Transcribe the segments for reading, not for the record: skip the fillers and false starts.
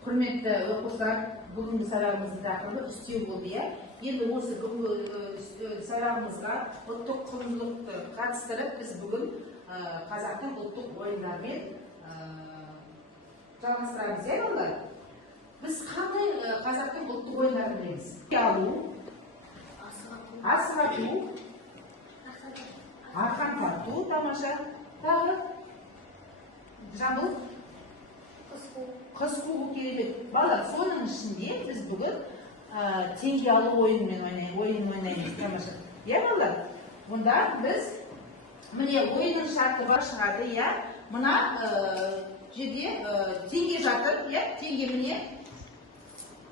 Құрметті оқушылар, бүгінгі сабағымыздың тақырыбы үстеу болды, иә? Енді осы бүгінгі сабағымызға ұлттық құндылықты қатыстырып, біз бүгін қазақтың ұлттық ойындарымен жалғастырамыз, иә балалар? Біз қандай қазақтың ұлттық ойындарын білеміз? Алу, асық ату, арқан тарту, тамаша, тағы жамбыл, қыз қуу керемет. Балалар, соның ішінде біз бүгін теңге алу ойынын ойнаймыз, тамаша. Иә, балалар? Онда біз міне ойынның шарты бар шығады, иә? Мына жерде теңге жатыр, иә? Теңге міне.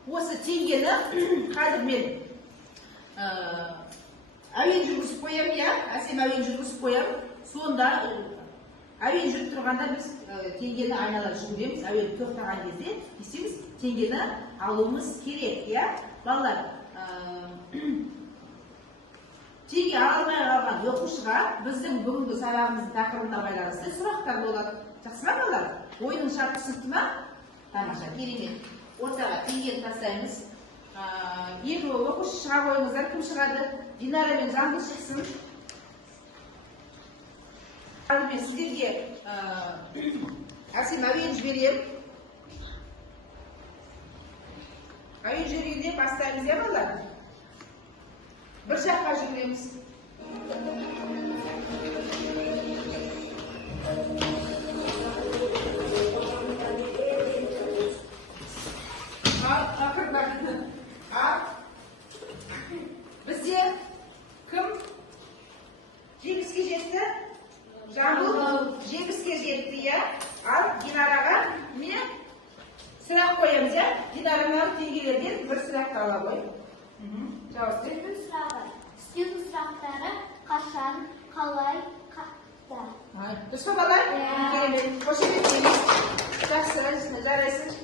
Осы теңгені қазір мен әуен жүргізіп қоям, иә? Әсем әуен жүргізіп қоям. Сонда әуен жүріп тұрғанда біз теңгені айнала жүгіреміз. Әуен тоқтаған кезде істейміз, теңгені алуымыз керек, иә? Балалар, теңге алмай қалған оқушыға біздің бүгінгі сабағымыздың тақырыбына байланысты сұрақтар болады. Жақсы ма, балалар? Ойынның шарты түсінікті ма? Тамаша, керемет. Ортаға теңгені тастаймыз. Екі оқушы шыға қойыңыздар. Кім шығады? Динара мен Жамбыл шықсын. Мен сіздерге әсем әуен жіберем. Әуен жібергенде бастаймыз, иә балалар? Бір жаққа жүгіреміз. Бізде кім жеңіске жетті? Жамбыл жеңіске жетті, иә? Ал Динараға міне сұрақ қоямыз, иә? Динараның теңгелерден бір сұрақты ала қой. Жауап бер. Сұрағы. Үстеудің сұрақтары қашан, қалай, қайда? Дұрыс па балалар? Керемет. Қошемет дейміз. Жақсы, жарайсың.